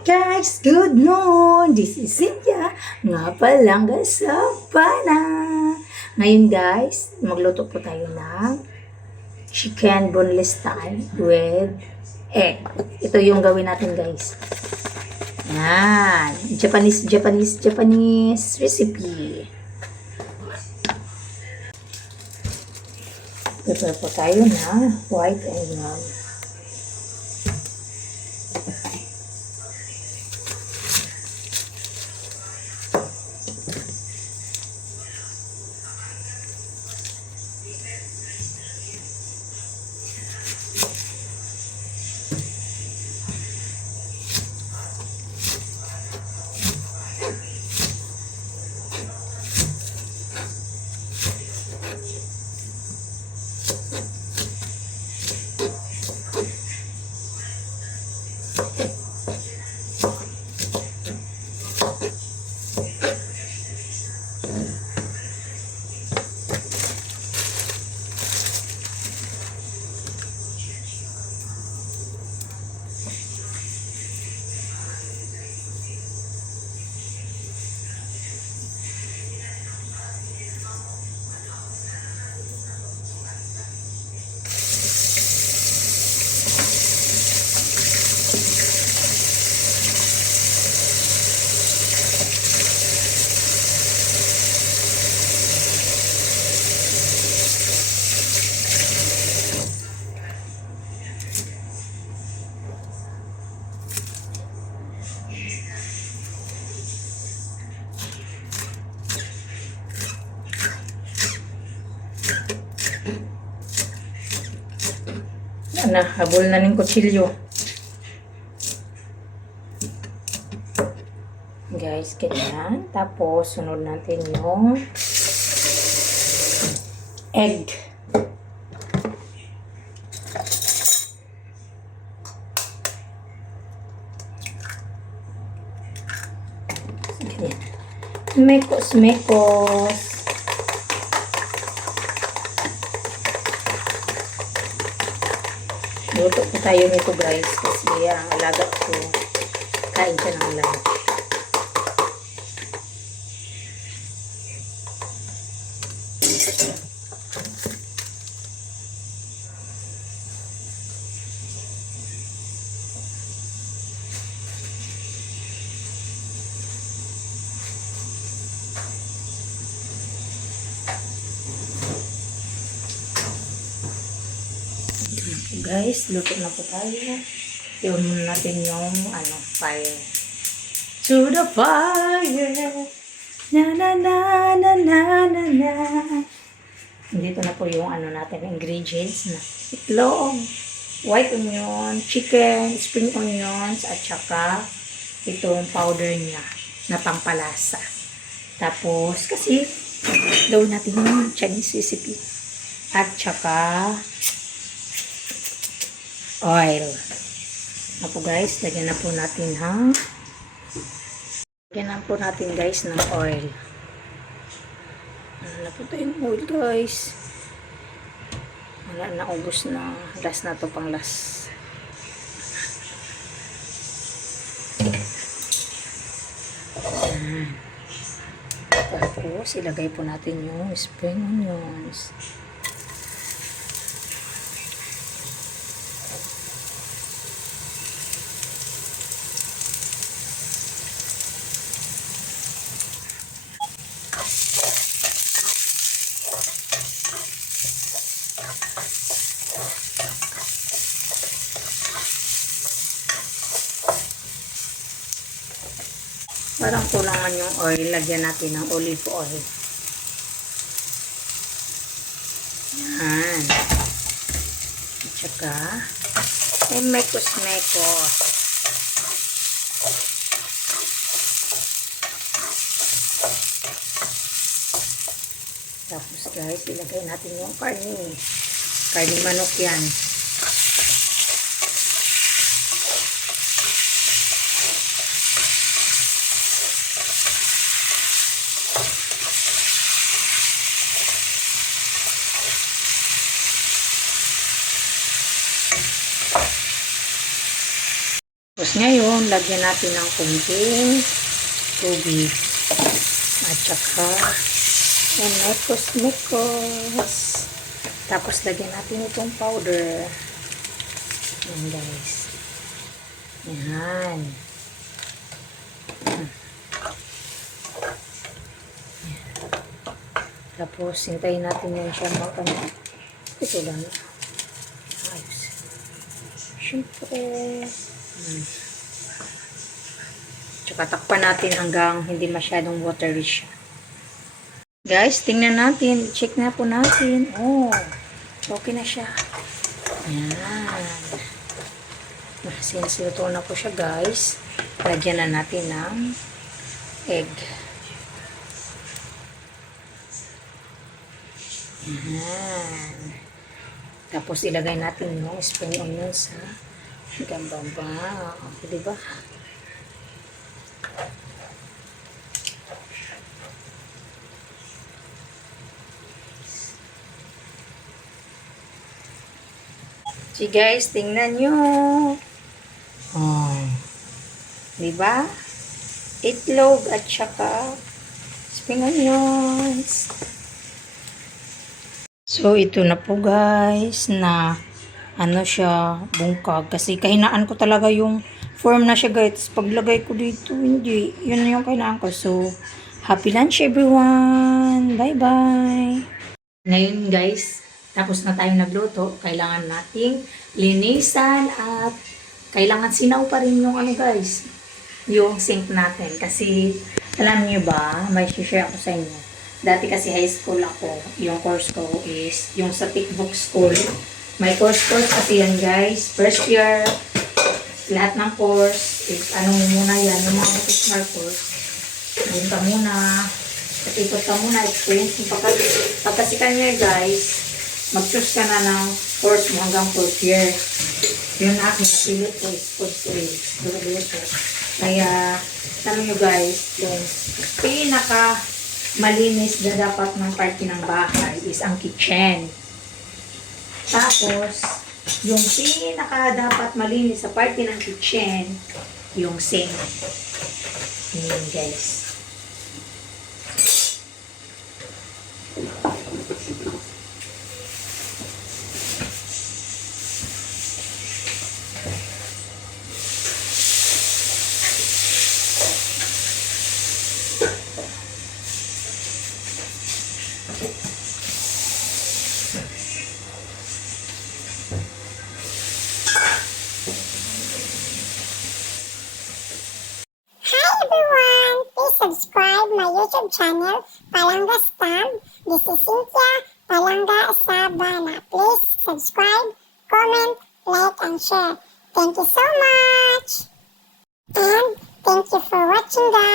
Guys, good noon! This is Cynthia, nga palang kasabana. Ngayon guys, magluto po tayo ng chicken boneless thigh with egg. Ito yung gawin natin guys. Yan, Japanese recipe. Prepare po tayo na white onion. Habol na ng kutsilyo. Guys, ganyan. Tapos, sunod natin yung egg. Ganyan. Mekos. Luto po tayo nito guys kasi ang alaga ko kain siya ng lunch. Guys, luto na po tayo. Iwan muna natin yung fire. To the fire. Na na na na na na na. Dito na po yung natin, ingredients na itlog, white onion, chicken, spring onions, at saka itong powder niya na pampalasa. Tapos, kasi gawin natin yung Chinese recipe. At saka oil. Apo guys, lagyan na po natin lagyan na po natin guys ng oil. Ano na po tayong oil guys. Wala na, ubos na. Last na to, pang last. Tapos ilagay po natin yung spring onions. Parang kulangan yung oil, lagyan natin ng olive oil. Yan. At saka, mekos. Tapos guys, ilagay natin yung karne. Karne manok yan. Tapos Tapos ngayon, lagyan natin ng kunting tubig. At saka, mekos. Tapos, lagyan natin itong powder. Yan, guys. Yan. Tapos, hintayin natin yan siya ito lang. Ayos. Siyempre. Tsaka takpan natin hanggang hindi masyadong watery siya. Guys, tingnan natin. Check na po natin. Oh, okay na siya. Yan. Since luto na po siya, guys, lagyan na natin ng egg. Yan. Tapos ilagay natin yung spring onion sa gambaba. Diba? So guys, tingnan nyo. Oh. Diba? Itlog at saka spring onions. So, ito na po guys, na ano siya, bungkag. Kasi kahinaan ko talaga yung form na siya guys. Paglagay ko dito, hindi. Yun na yung kahinaan ko. So, happy lunch everyone! Bye-bye! Ngayon guys, tapos na tayong nagluto. Kailangan nating linisan at kailangan sinaw pa rin yung ano guys, yung sink natin. Kasi, alam niyo ba, may share ako sa inyo. Dati kasi high school ako, yung course ko is yung sa Tickbook School. May course kasi yan guys. First year, lahat ng course is ano muna yan, yung mga vocational course. Doon ka muna, ikot ka muna, experience mo. Pagka second year guys, mag-choose ka na ng course mo hanggang 4th year. Yun akin, napilit ko is food sales. Kaya, tanong nyo guys, yung pinaka malinis na dapat ng parte ng bahay is ang kitchen. Tapos, yung pinaka dapat malinis sa parte ng kitchen, yung sink. Yun guys. Subscribe my YouTube channel, Palangga Stab. This is Cynthia Palangga Sabana. Please subscribe, comment, like, and share. Thank you so much. And thank you for watching, guys.